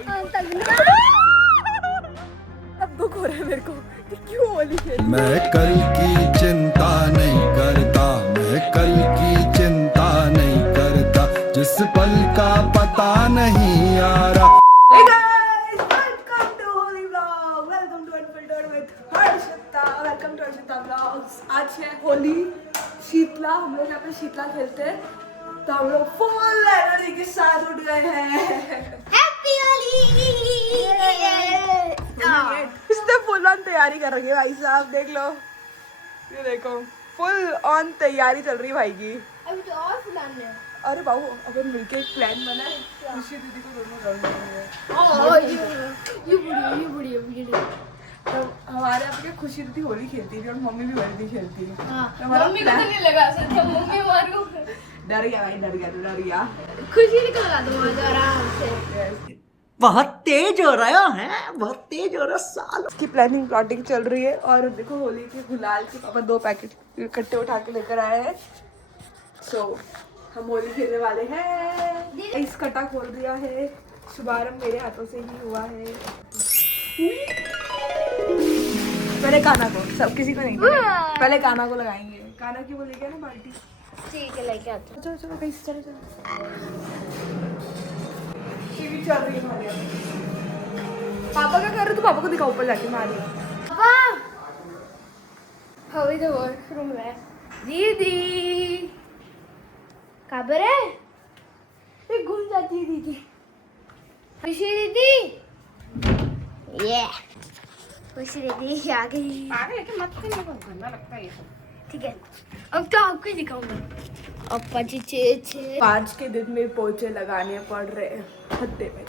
अब दुख हो रहा है मेरे को कि क्यों होली खेल। मैं कल की चिंता नहीं करता, मैं कल की चिंता नहीं करता, जिस पल का पता नहीं यारा। Hey guys, welcome to Holy Vlog. Welcome to Unfiltered with Harshita. Welcome to Harshita Vlogs. आज है होली, शीतला। हम लोग यहाँ पे शीतला खेलते हैं, तो हम लोग फुल एनर्जी के साथ उठ गए हैं। हैप्पी होली। इसने फुल ऑन तैयारी कर रखी है भाई साहब, देख लो, ये देखो फुल ऑन तैयारी चल रही है भाई की। अभी तो और फुलाने हैं। अरे बाबू अपन मिलके एक प्लान बना है, खुशी दीदी को दोनों रंग देंगे। ये बुढ़िया। तो हमारे यहाँ पे खुशी दीदी होली खेलती है और मम्मी भी होली खेलती है। हाँ, तो हमारा मम्मी को तो नहीं लगा सकता, मम्मी मारू। डर गया भाई, डर गया। खुशी को लगा दो आराम से। बहुत तेज हो रहा है, बहुत तेज हो रहा साल। इसकी प्लानिंग प्लॉटिंग चल रही है और देखो होली के गुलाल के पापा 2 पैकेट इकट्ठे उठा के लेकर आए हैं। सो हम होली खेलने वाले हैं। इस कटा खोल दिया है, शुभारंभ मेरे हाथों से ही हुआ है। पहले काना को, सब किसी को नहीं, पहले काना को लगाएंगे। काना की वो लेके ना बाल्टी। ठीक है, लेके आते हैं। चलो कहीं चलो। टीवी चल रही है हमारे यहाँ। पापा क्या कर रहे हो? तो पापा को दिखाओ ऊपर जाके मारी। पापा हवे तो वॉशरूम में दीदी खबर है, ये घूम जाती है दीदी। खुशी दीदी, ये खुशी दीदी आ गई। मत गंदा लगता है ये सब। ठीक है, अब तो आपको दिखाऊंगा। अब 5 आज के दिन में पोछे लगाने पड़ रहे हैं हद्दे में।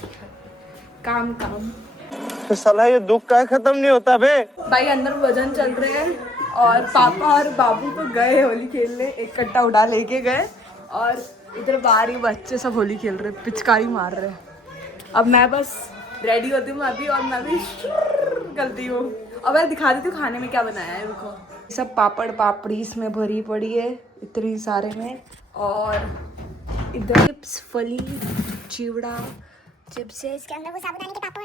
काम तो साला ये दुख का खत्म नहीं होता बे। भाई अंदर वजन चल रहे हैं और पापा और बाबू तो गए होली खेलने, एक कट्टा उड़ा लेके गए और इधर बाहर ही बच्चे सब होली खेल रहे, पिचकारी मार रहे हैं। अब मैं बस रेडी होती हूँ अभी और मैं भी करती हूँ। अब मैं दिखा देती हूँ खाने में क्या बनाया है। रुको, सब पापड़ पापड़ी इसमें भरी पड़ी है इतनी सारे में, और इधर चिप्स, फली, चिवड़ा, चिप्स है इसके अंदर, वो साबुदाने के पापड़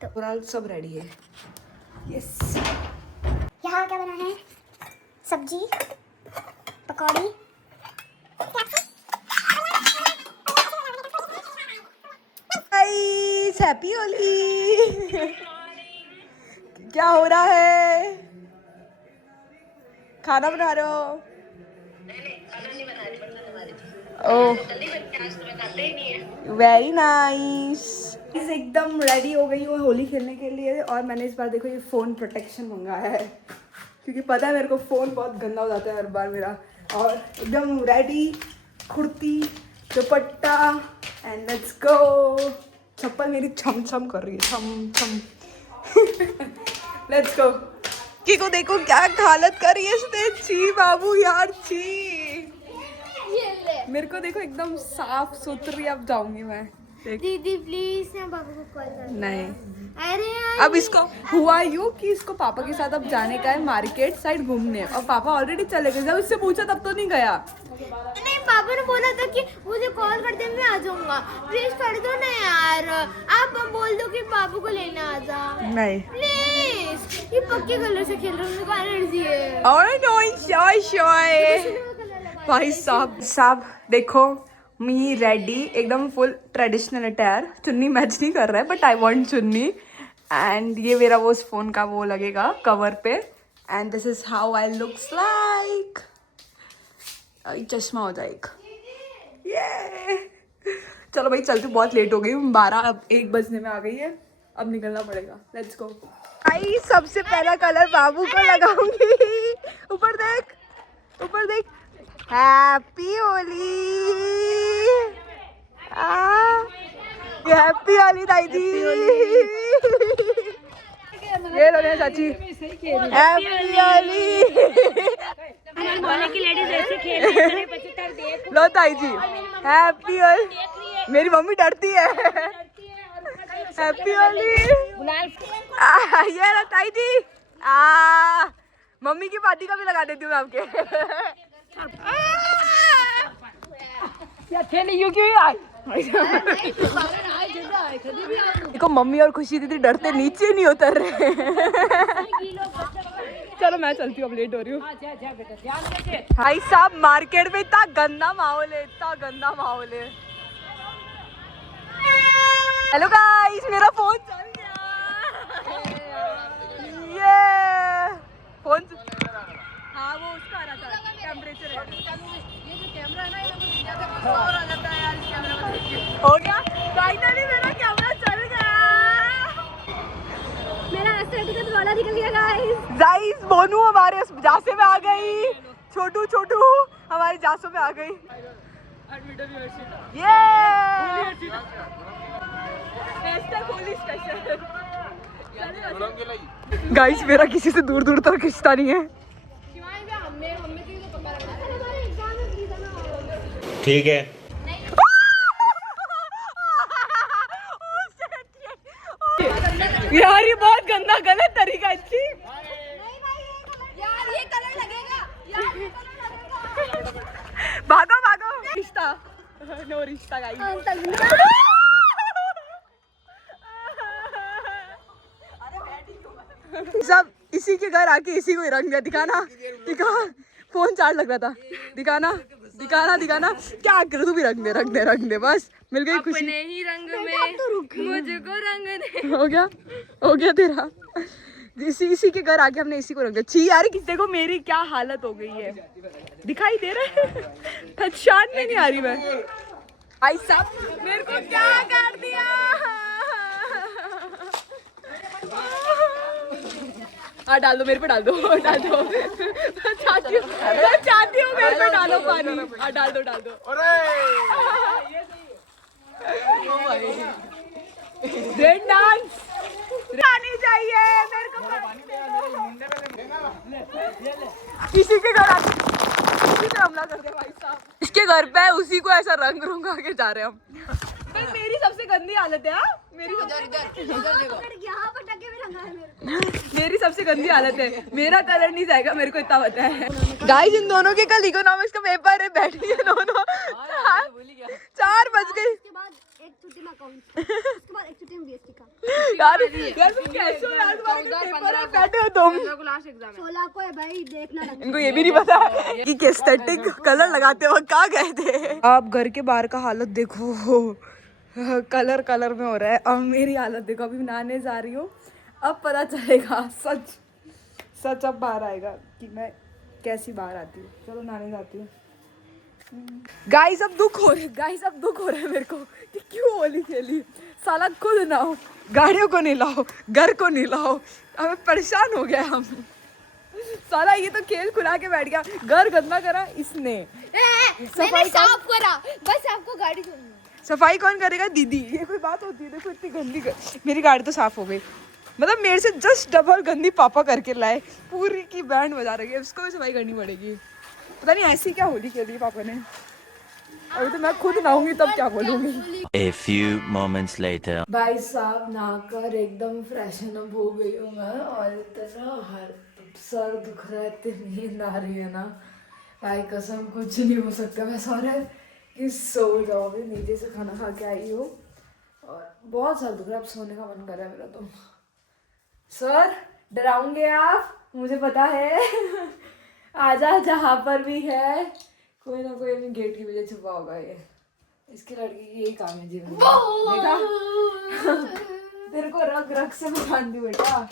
तो पूरा सब रेडी है। यस, यहाँ क्या बना है? सब्जी, पकौड़ी। Guys happy Holi. क्या हो रहा है? खाना बना रहे हो? Oh very nice. एकदम रेडी हो गई हूँ होली खेलने के लिए और मैंने इस बार देखो ये फ़ोन प्रोटेक्शन मंगाया है, क्योंकि पता है मेरे को फ़ोन बहुत गंदा हो जाता है हर बार मेरा। और एकदम ready, kurti, dupatta and let's go. चप्पल मेरी छम छम कर रही है, छम छम। Let's go. की को देखो क्या हालत कर रही है इसने। छी बाबू यार, छी। मेरे को देखो एकदम साफ सुथरी। अब जाऊंगी मैं। दीदी प्लीज ना बाबू को कॉल कर। नहीं, अरे यार, अब इसको हुआ यूँ कि इसको पापा के साथ अब जाने का है मार्केट साइड घूमने, और पापा ऑलरेडी चले गए। जब इससे पूछा तब तो नहीं गया। नहीं, पापा ने बोला था कि मुझे कॉल कर दे, मैं आ जाऊंगा। प्लीज कर दो ना यार, आप बोल दो कि बाबू को लेने आ जा नहीं, प्लीज। ये पक्के कलर से खेल रहे हैं, मेरे को एनर्जी है। और भाई साहब देखो, मी रेडी एकदम फुल ट्रेडिशनल अटायर। चुन्नी मैच नहीं कर रहा है बट आई वांट चुन्नी। एंड ये मेरा वो फोन का वो लगेगा कवर पे। And this is how I looks like. चश्मा हो जाएगा। ये चलो भाई चलती, बहुत लेट हो गई, 12 अब 1 बजने में आ गई है, अब निकलना पड़ेगा। Let's go. भाई सबसे पहला कलर बाबू को लगाऊंगी। ऊपर देख, ऊपर देख। हैप्पी होली। हैप्पी होली दाई जी। ये लो ने चाची, हैप्पी होली। लो ताई जी, हैप्पी होली। मेरी मम्मी डरती है। हैप्पी होली। ये लो ताई जी। मम्मी की पार्टी का भी लगा देती हूँ मैं आपके। देखो मम्मी और खुशी दीदी डरते नीचे नहीं उतर रहे। चलो मैं चलती हूँ, अब लेट हो रही हूँ। भाई साहब मार्केट में इतना गंदा माहौल है, इतना गंदा माहौल है। हेलो गाइस, मेरा फोन चल गया। ये फोन हाँ वो उसका आ रहा था टेम्परेचर। ये जो कैमरा है ना ये और आ जाता है यार इस कैमरा में देख के। हो गया फाइनली मेरा कैमरा चल गया। मेरा एस्थेटिक वाला निकल गया गाइस। गाइस मोनू हमारे जासे में आ गई, छोटू छोटू हमारे जासों में आ गई। ये गाइस मेरा किसी से दूर दूर तक रिश्ता नहीं है। ठीक है। यार ये बहुत गंदा गलत तरीका अच्छी। यार ये कलर लगेगा, यार ये कलर लगेगा। भागो भागो, रिश्ता नो रिश्ता गाइस। सब इसी के घर आके इसी को ही रंग दिया। दिखाना दिखा, फोन चार्ज लग रहा था। दिखाना दिखाना दिखाना, क्या कर तू भी रंग दे रंग दे रंग दे, बस मिल गई खुशी। अपने ही रंग में मुझको रंग दे। हो गया तेरा। इसी के घर आके हमने इसी को रंग दिया। छी यार किसी को मेरी क्या हालत हो गई है, दिखाई दे रहा है? पहचान में नहीं आ रही मैं। भाई साहब मेरे को क्या कर दिया। हाँ डाल दो मेरे पे, डाल दो डाल दो। चाहती हूँ मेरे पे डालो पानी। हाँ डाल दो डाल दो। रेड डांस आनी चाहिए मेरे को। किसी के घर आके किसी पे हमला कर दे भाई साहब। इसके घर पे है, उसी को ऐसा रंग रूंगा के जा रहे हैं हम। भाई मेरी सबसे गंदी हालत है। मेरी यहाँ पटाखे में रंगा है मेरे। मेरी सबसे गंदी हालत है, मेरा कलर नहीं जाएगा मेरे को इतना पता है। गाइस इन दोनों के कल इकोनॉमिक्स का पेपर है, बैठी है दोनों। 4 बज गए। उसके बाद एक छुट्टी में अकाउंट, उसके बाद एक छुट्टी में बीएसटी का। यार तुम कैसे हो यार, तुम्हारे पेपर है, बैठे हो तुम। 16 को है भाई, देखना लगता है। इनको ये भी नहीं पता कि एस्थेटिक कलर लगाते वक्त कहाँ गए थे। आप घर के बाहर का हालत देखो, कलर कलर में हो रहा है। अब मेरी हालत देखो, अभी नहाने जा रही हूँ, अब पता चलेगा सच सच। अब बाहर आएगा कि मैं कैसी बाहर आती हूँ। चलो नहाने जाती हूँ। गाइस अब दुख हो रहा है मेरे को कि क्यों होली खेली। साला खुद नहाओ, गाड़ियों को नहीं लाओ, घर को नहीं लाओ, हमें परेशान हो गया हम। साला ये तो खेल खुला के बैठ गया, घर गंदा करा इसने। मैंने साफ करा, बस आपको गाड़ी धोनी है। सफाई कौन करेगा? दीदी। ये कोई बात होती है? देखो इतनी गंदी मेरी गाड़ी तो साफ हो गई, मतलब मेरे से जस्ट डबल गंदी पापा करके लाए, पूरी की बैंड बजा रही है। उसको भी सफाई करनी पड़ेगी। पता नहीं ऐसी क्या होली खेली है पापा ने। अभी तो मैं खुद नहाऊंगी तब क्या बोलूंगी। A few moments later. भाई साहब नहाकर एकदम फ्रेशन अप हो गई हूँ मैं, और इतना सर दुख रहा है, इतनी नींद आ रही है ना भाई कसम, कुछ नहीं हो सकता। मैं सारे कि सो जाओ। भी नीचे से खाना खा के आई हूँ और बहुत सर दुख रहा है, अब सोने का मन कर रहा है मेरा तो। सर डराओगे आप? मुझे पता है। आजा, जहाँ पर भी है कोई ना कोई अपनी गेट की वजह छुपा होगा। ये इसके लड़की की यही काम है जीवन में। देखा तेरे को रग रग से बांध दी बेटा।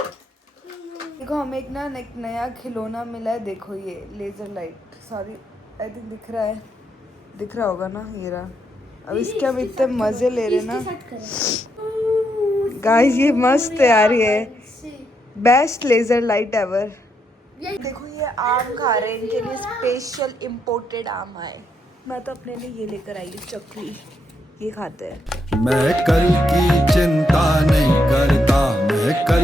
देखो हमें एक नया खिलौना मिला है। देखो ये laser light, sorry I think दिख रहा होगा ना, ये रहा। अब इसके हम इतने मजे ले रहे ना गाइस, ये मस्त है यार, ये बेस्ट लेजर लाइट एवर। देखो ये आम खा रहे हैं, इनके लिए स्पेशल इम्पोर्टेड आम है। मैं तो अपने लिए ये लेकर आई हूँ चकली, ये खाते हैं। मैं कल की चिंता नहीं करता, मैं कल